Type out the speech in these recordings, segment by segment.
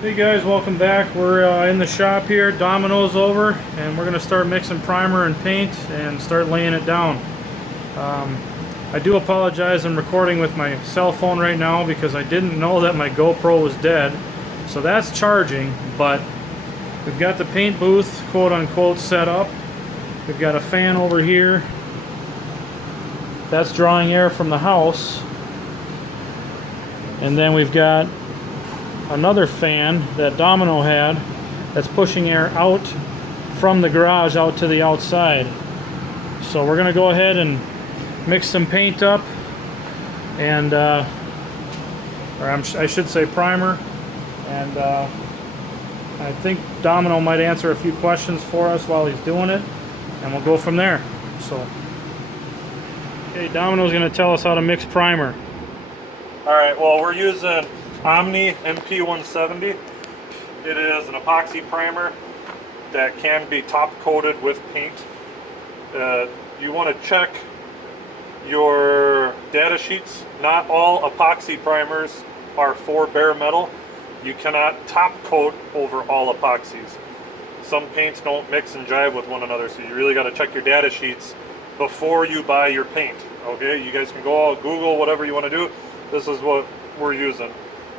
Hey guys, welcome back. We're in the shop here, Domino's over, and we're going to start mixing primer and paint and start laying it down. I do apologize, I'm recording with my cell phone right now because I didn't know that my GoPro was dead. So that's charging, but we've got the paint booth, quote unquote, set up. We've got a fan over here. That's drawing air from the house. And then we've got another fan that Domino had that's pushing air out from the garage out to the outside. So we're going to go ahead and mix some paint up and I should say primer, and I think Domino might answer a few questions for us while he's doing it, and we'll go from there. So okay, Domino's going to tell us how to mix primer. Alright, well, we're using Omni MP170. It is an epoxy primer that can be top coated with paint. You want to check your data sheets. Not all epoxy primers are for bare metal. You cannot top coat over all epoxies. Some paints don't mix and jive with one another, so you really got to check your data sheets before you buy your paint. Okay, you guys can go all Google whatever you want to do. This is what we're using.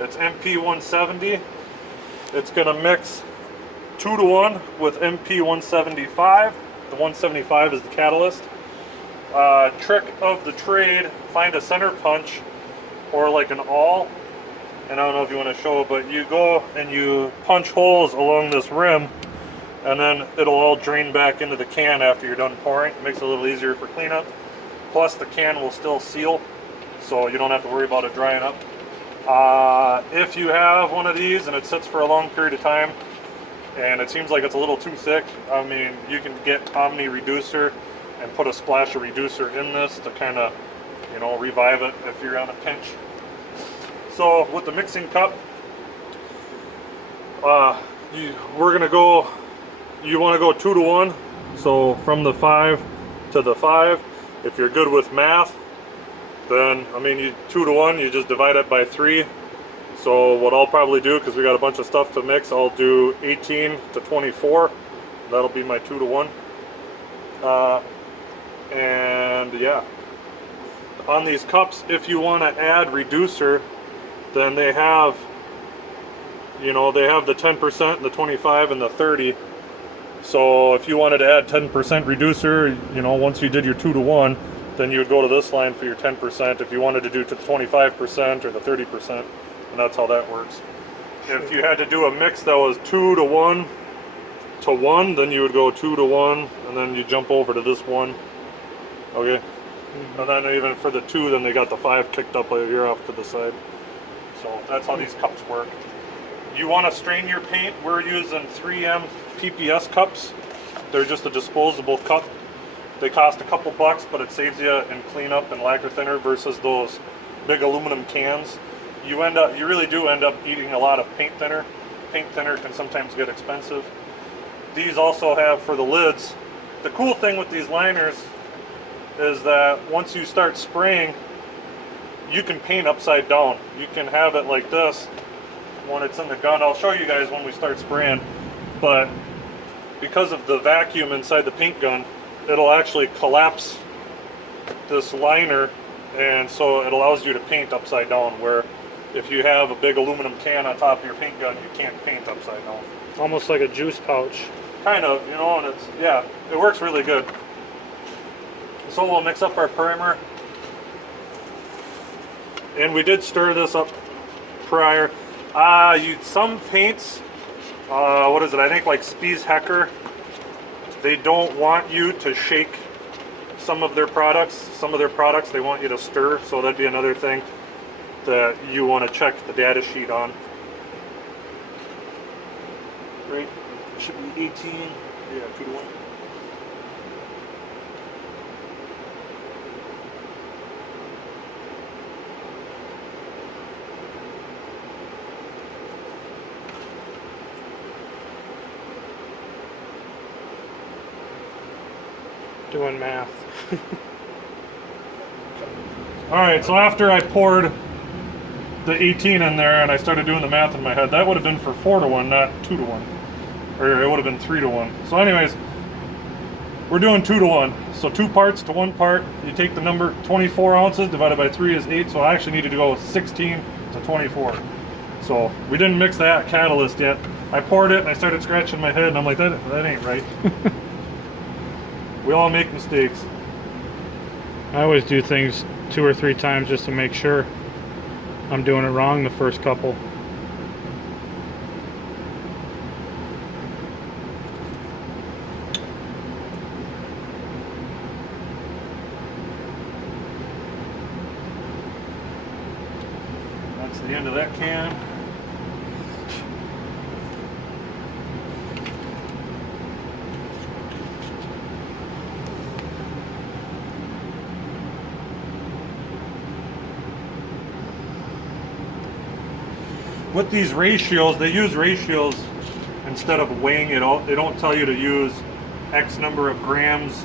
It's MP170. It's going to mix 2-to-1 with MP175. The 175 is the catalyst. Trick of the trade, find a center punch or like an awl. And I don't know if you want to show it, but you go and you punch holes along this rim, and then it'll all drain back into the can after you're done pouring. It makes it a little easier for cleanup. Plus the can will still seal, so you don't have to worry about it drying up. If you have one of these and it sits for a long period of time and it seems like it's a little too thick, I mean, you can get Omni reducer and put a splash of reducer in this to kind of, you know, revive it if you're on a pinch. So with the mixing cup, we're gonna go, you want to go 2-to-1, so from the 5 to the 5. If you're good with math, then, I mean, you 2-to-1, you just divide it by 3. So what I'll probably do, because we got a bunch of stuff to mix, I'll do 18 to 24. That'll be my 2-to-1. And yeah, on these cups, if you want to add reducer, then they have, you know, they have the 10%, the 25, and the 30. So if you wanted to add 10% reducer, you know, once you did your 2-to-1, then you would go to this line for your 10%. If you wanted to do to the 25% or the 30%, and that's how that works. If you had to do a mix that was 2-to-1 to 1, then you would go 2-to-1, and then you jump over to this one. Okay. And then even for the 2, then they got the 5 kicked up here off to the side. So that's how these cups work. You want to strain your paint, we're using 3M PPS cups. They're just a disposable cup. They cost a couple bucks, but it saves you in cleanup and lacquer thinner versus those big aluminum cans. You really do end up eating a lot of paint thinner. Paint thinner can sometimes get expensive. These also have for the lids. The cool thing with these liners is that once you start spraying, you can paint upside down. You can have it like this when it's in the gun. I'll show you guys when we start spraying, but because of the vacuum inside the paint gun, it'll actually collapse this liner, and so it allows you to paint upside down, where if you have a big aluminum can on top of your paint gun, you can't paint upside down. Almost like a juice pouch. Kind of, you know, and it's, yeah, it works really good. So we'll mix up our primer. And we did stir this up prior. Some paints, what is it, I think like Spies Hecker, they don't want you to shake some of their products. Some of their products they want you to stir, so that'd be another thing that you want to check the data sheet on. Right, should be 18, yeah, 2-to-1. Doing math. Alright, so after I poured the 18 in there and I started doing the math in my head, that would have been for 4-to-1, not 2-to-1. Or it would have been 3-to-1. So anyways, we're doing 2-to-1. So 2 parts to 1 part. You take the number 24 ounces divided by 3 is 8, so I actually need to go 16 to 24. So we didn't mix that catalyst yet. I poured it and I started scratching my head and I'm like, that ain't right. We all make mistakes. I always do things 2 or 3 times just to make sure I'm doing it wrong the first couple. That's the end of that can. With these ratios, they use ratios instead of weighing it out. They don't tell you to use X number of grams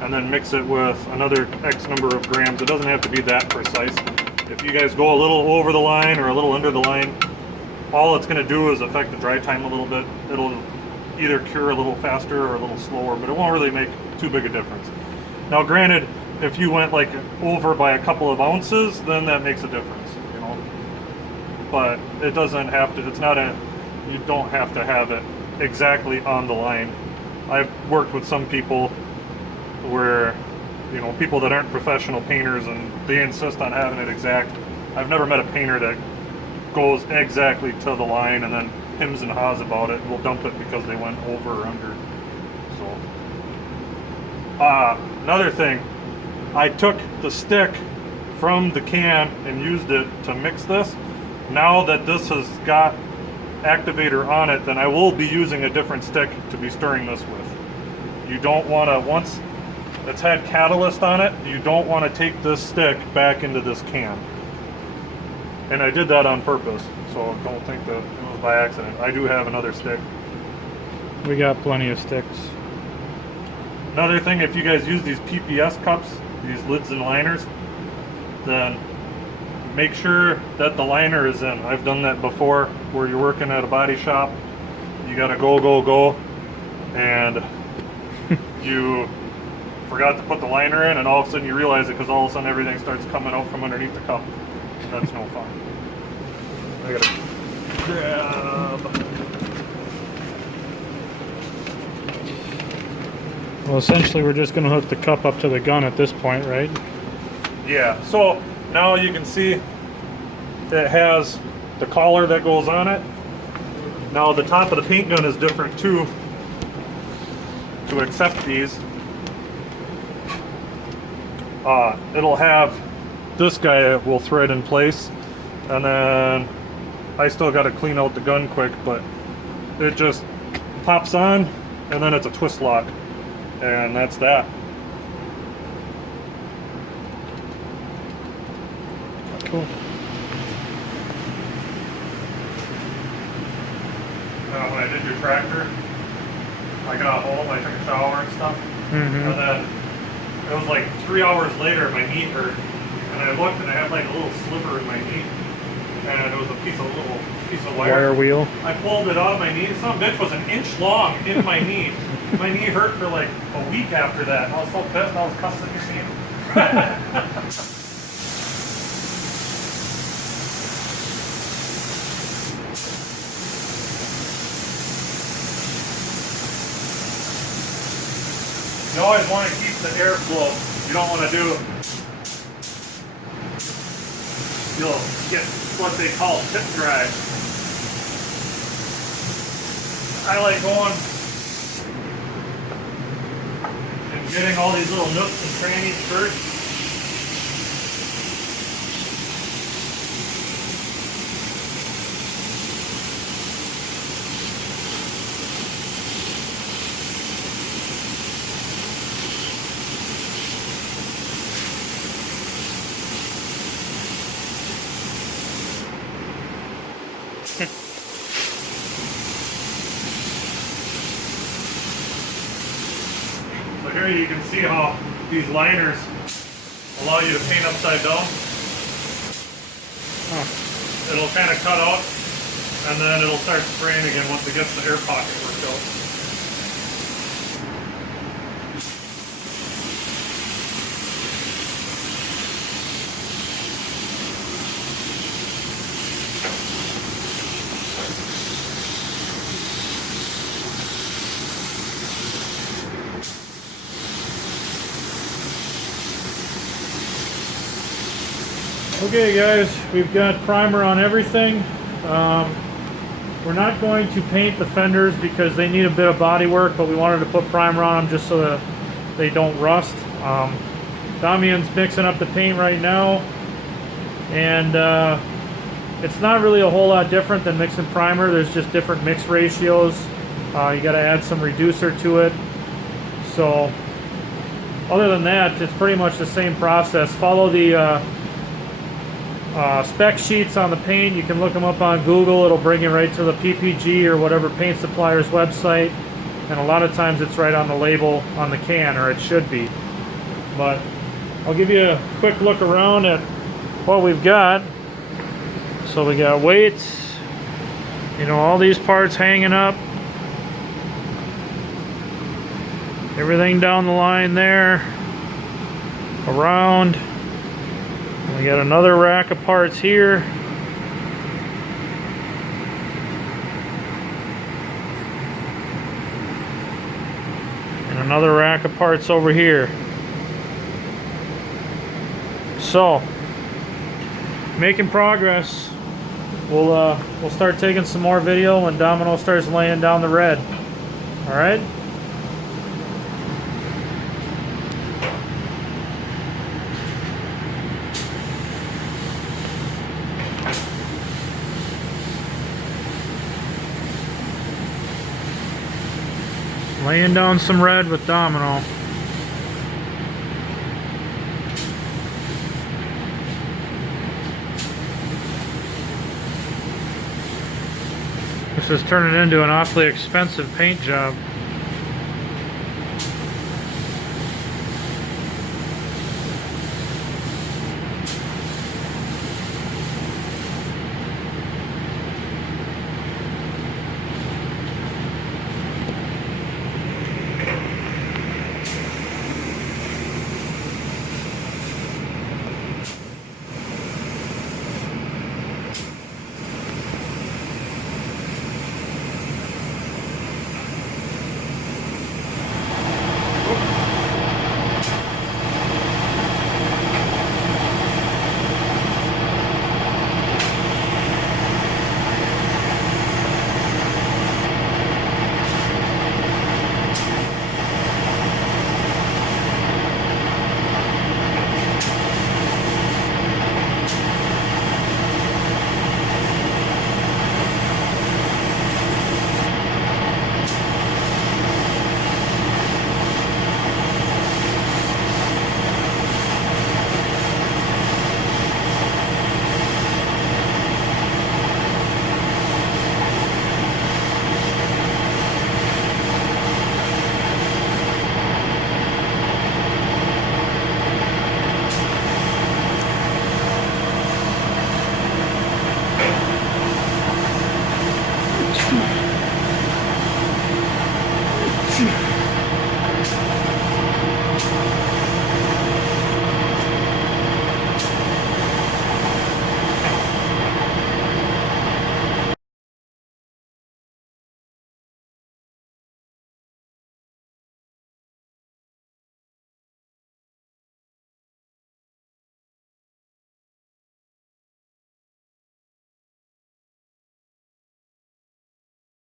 and then mix it with another X number of grams. It doesn't have to be that precise. If you guys go a little over the line or a little under the line, all it's going to do is affect the dry time a little bit. It'll either cure a little faster or a little slower, but it won't really make too big a difference. Now granted, if you went like over by a couple of ounces, then that makes a difference, you know. But it doesn't have to, it's not a, you don't have to have it exactly on the line. I've worked with some people where, you know, people that aren't professional painters and they insist on having it exact. I've never met a painter that goes exactly to the line and then hems and haws about it and will dump it because they went over or under. So, another thing, I took the stick from the can and used it to mix this. Now that this has got activator on it, then I will be using a different stick to be stirring this with. You don't want to, once it's had catalyst on it, you don't want to take this stick back into this can. And I did that on purpose, so don't think that it was by accident. I do have another stick. We got plenty of sticks. Another thing, if you guys use these PPS cups, these lids and liners, then make sure that the liner is in. I've done that before where you're working at a body shop. You gotta go, and you forgot to put the liner in, and all of a sudden you realize it because all of a sudden everything starts coming out from underneath the cup. That's no fun. I gotta grab. Well, essentially we're just gonna hook the cup up to the gun at this point, right? Yeah, so now you can see it has the collar that goes on it. Now the top of the paint gun is different too to accept these. It'll have this guy that will thread in place, and then I still got to clean out the gun quick, but it just pops on and then it's a twist lock, and that's that. Cool. When I did your tractor, I got home, I took a shower and stuff, and then it was like 3 hours later my knee hurt, and I looked and I had like a little sliver in my knee, and it was a little piece of wire wheel. I pulled it out of my knee. Some bitch was an inch long in my knee. My knee hurt for like a week after that. I was so pissed I was cussing your knee. You always want to keep the airflow. You don't want to do, you'll get what they call tip drag. I like going in getting all these little nooks and crannies first. So here you can see how these liners allow you to paint upside down. It'll kind of cut out and then it'll start spraying again once it gets the air pocket worked out. Okay guys, we've got primer on everything. We're not going to paint the fenders because they need a bit of body work, but we wanted to put primer on them just so that they don't rust. Damian's mixing up the paint right now, and it's not really a whole lot different than mixing primer. There's just different mix ratios. You got to add some reducer to it. So other than that, it's pretty much the same process. Follow the spec sheets on the paint. You can look them up on Google. It'll bring you right to the PPG or whatever paint supplier's website, and a lot of times it's right on the label on the can, or it should be. But I'll give you a quick look around at what we've got. So we got weights, you know, all these parts hanging up, everything down the line there, around. We got another rack of parts here. And another rack of parts over here. So, making progress. We'll start taking some more video when Domino starts laying down the red. All right? Laying down some red with Domino. This is turning into an awfully expensive paint job.